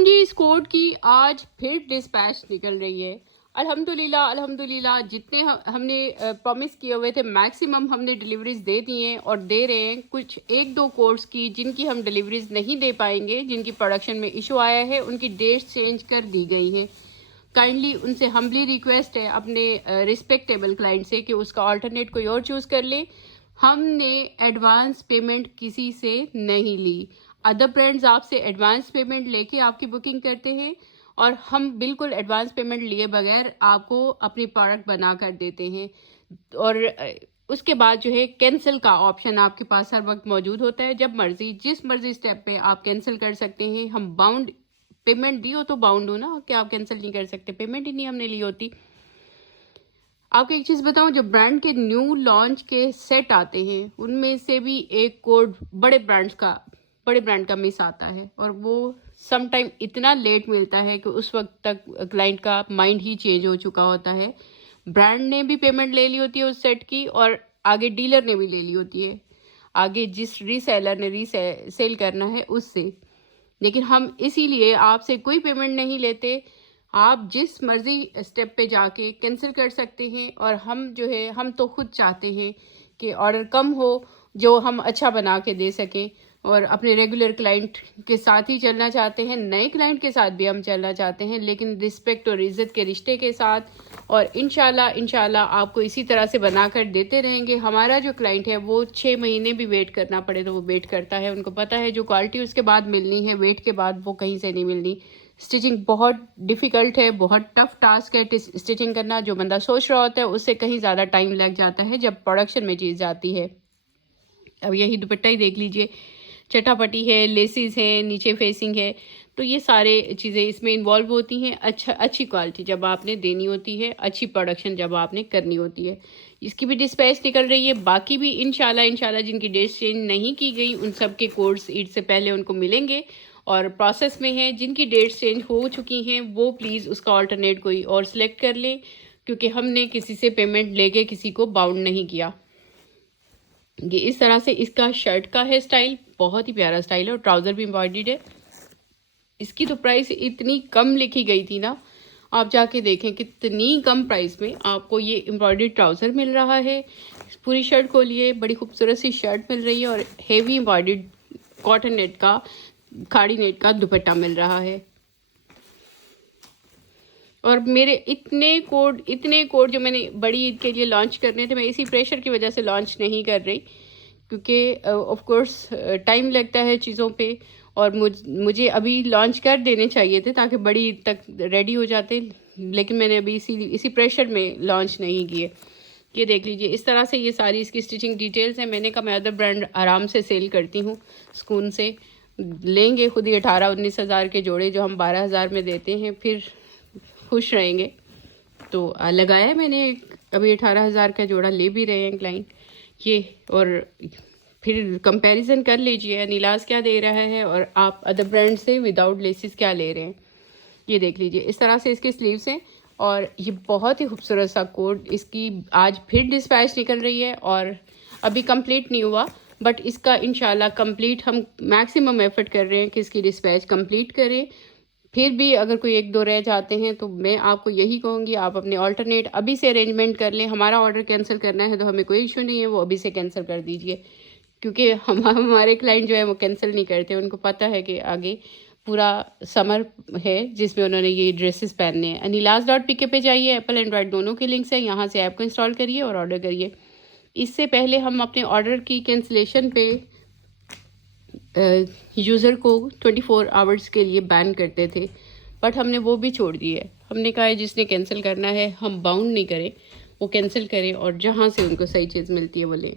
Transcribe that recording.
मासूम जी, इस कोड की आज फिर डिस्पैच निकल रही है। अल्हम्दुलिल्लाह अल्हम्दुलिल्लाह, जितने हमने प्रॉमिस किए हुए थे मैक्सिमम हमने डिलीवरीज दे दी हैं और दे रहे हैं। कुछ एक दो कोड्स की जिनकी हम डिलीवरीज नहीं दे पाएंगे, जिनकी प्रोडक्शन में इशू आया है, उनकी डेट्स चेंज कर दी गई हैं। काइंडली उनसे हम्बली रिक्वेस्ट है अपने रिस्पेक्टेबल क्लाइंट से कि उसका अल्टरनेट कोई और चूज़ कर ले। हमने एडवांस पेमेंट किसी से नहीं ली। अदर ब्रांड्स आपसे एडवांस पेमेंट लेके आपकी बुकिंग करते हैं और हम बिल्कुल एडवांस पेमेंट लिए बगैर आपको अपनी प्रोडक्ट बना कर देते हैं। और उसके बाद जो है कैंसिल का ऑप्शन आपके पास हर वक्त मौजूद होता है। जब मर्जी जिस मर्जी स्टेप पे आप कैंसिल कर सकते हैं। हम बाउंड पेमेंट दी हो तो बाउंड हो ना कि आप कैंसिल नहीं कर सकते, पेमेंट ही नहीं हमने ली होती। आपको एक चीज़ बताऊं, जो ब्रांड के न्यू लॉन्च के सेट आते हैं उनमें से भी एक कोड बड़े ब्रांड का मिस आता है और वो सम टाइम इतना लेट मिलता है कि उस वक्त तक क्लाइंट का माइंड ही चेंज हो चुका होता है। ब्रांड ने भी पेमेंट ले ली होती है उस सेट की और आगे डीलर ने भी ले ली होती है, आगे जिस रीसेलर ने रीसेल करना है उससे। लेकिन हम इसीलिए आपसे कोई पेमेंट नहीं लेते। आप जिस मर्जी स्टेप पे जाके कैंसिल कर सकते हैं और हम जो है हम तो खुद चाहते हैं कि ऑर्डर कम हो, जो हम अच्छा बना के दे सकें और अपने रेगुलर क्लाइंट के साथ ही चलना चाहते हैं। नए क्लाइंट के साथ भी हम चलना चाहते हैं, लेकिन रिस्पेक्ट और इज़्ज़त के रिश्ते के साथ। और इंशाल्लाह आपको इसी तरह से बना कर देते रहेंगे। हमारा जो क्लाइंट है वो 6 महीने भी वेट करना पड़े तो वो वेट करता है। उनको पता है जो क्वालिटी उसके बाद मिलनी है, वेट के बाद वो कहीं से नहीं मिलनी। स्टिचिंग बहुत डिफ़िकल्ट है, बहुत टफ टास्क है स्टिचिंग करना। जो बंदा सोच रहा होता है उससे कहीं ज़्यादा टाइम लग जाता है जब प्रोडक्शन में चीज़ आती है। अब यही दुपट्टा ही देख लीजिए, चटापटी है, लेसिस है, नीचे फेसिंग है, तो ये सारे चीज़ें इसमें इन्वॉल्व होती हैं। अच्छी क्वालिटी जब आपने देनी होती है, अच्छी प्रोडक्शन जब आपने करनी होती है। इसकी भी डिस्पैच निकल रही है। बाकी भी इंशाल्लाह जिनकी डेट्स चेंज नहीं की गई उन सब के कोड्स ईद से पहले उनको मिलेंगे और प्रोसेस में है। जिनकी डेट्स चेंज हो चुकी हैं वो प्लीज़ उसका ऑल्टरनेट कोई और सिलेक्ट कर लें, क्योंकि हमने किसी से पेमेंट लेके किसी को बाउंड नहीं किया। ये इस तरह से इसका शर्ट का है स्टाइल, बहुत ही प्यारा स्टाइल है और ट्राउज़र भी एम्ब्रॉयडर्ड है। इसकी तो प्राइस इतनी कम लिखी गई थी ना, आप जाके देखें कितनी कम प्राइस में आपको ये एम्ब्रॉयडर्ड ट्राउज़र मिल रहा है। पूरी शर्ट खोलिए, बड़ी खूबसूरत सी शर्ट मिल रही है और हेवी एम्ब्रॉयडर्ड कॉटन नेट का, खाड़ी नेट का दुपट्टा मिल रहा है। और मेरे इतने कोड जो मैंने बड़ी ईद के लिए लॉन्च करने थे, मैं इसी प्रेशर की वजह से लॉन्च नहीं कर रही, क्योंकि ऑफ कोर्स टाइम लगता है चीज़ों पे और मुझे अभी लॉन्च कर देने चाहिए थे ताकि बड़ी ईद तक रेडी हो जाते, लेकिन मैंने अभी इसी प्रेशर में लॉन्च नहीं किए। ये देख लीजिए, इस तरह से ये सारी इसकी स्टिचिंग डिटेल्स हैं। मैंने कहा मैं अदर ब्रांड आराम से सेल करती हूँ, सुकून से लेंगे खुद ही 18-19 हज़ार के जोड़े जो हम 12 हज़ार में देते हैं, फिर खुश रहेंगे। तो लगाया है मैंने, अभी 18 हज़ार का जोड़ा ले भी रहे हैं क्लाइंट ये। और फिर कंपैरिजन कर लीजिए नीलाज क्या दे रहा है और आप अदर ब्रांड से विदाउट लेसिस क्या ले रहे हैं। ये देख लीजिए, इस तरह से इसके स्लीव्स हैं और ये बहुत ही खूबसूरत सा कोट। इसकी आज फिर डिस्पैच निकल रही है और अभी कंप्लीट नहीं हुआ, बट इसका इंशाल्लाह कंप्लीट हम मैक्सिमम एफर्ट कर रहे हैं कि इसकी डिस्पैच कंप्लीट करें। फिर भी अगर कोई एक दो रह जाते हैं तो मैं आपको यही कहूँगी आप अपने ऑल्टरनेट अभी से अरेंजमेंट कर लें। हमारा ऑर्डर कैंसिल करना है तो हमें कोई इशू नहीं है, वो अभी से कैंसिल कर दीजिए, क्योंकि हमारे क्लाइंट जो है वो कैंसिल नहीं करते। उनको पता है कि आगे पूरा समर है जिसमें उन्होंने ये ड्रेसेस पहनने हैं। anilas.pk पे जाइए, एप्पल एंड्रॉयड दोनों के लिंक्स हैं, यहाँ से ऐप को इंस्टॉल करिए और ऑर्डर करिए। इससे पहले हम अपने ऑर्डर की कैंसिलेशन पे यूज़र को 24 आवर्स के लिए बैन करते थे, बट हमने वो भी छोड़ दिया है। हमने कहा है जिसने कैंसिल करना है हम बाउंड नहीं करें, वो कैंसिल करें और जहाँ से उनको सही चीज़ मिलती है वो लें।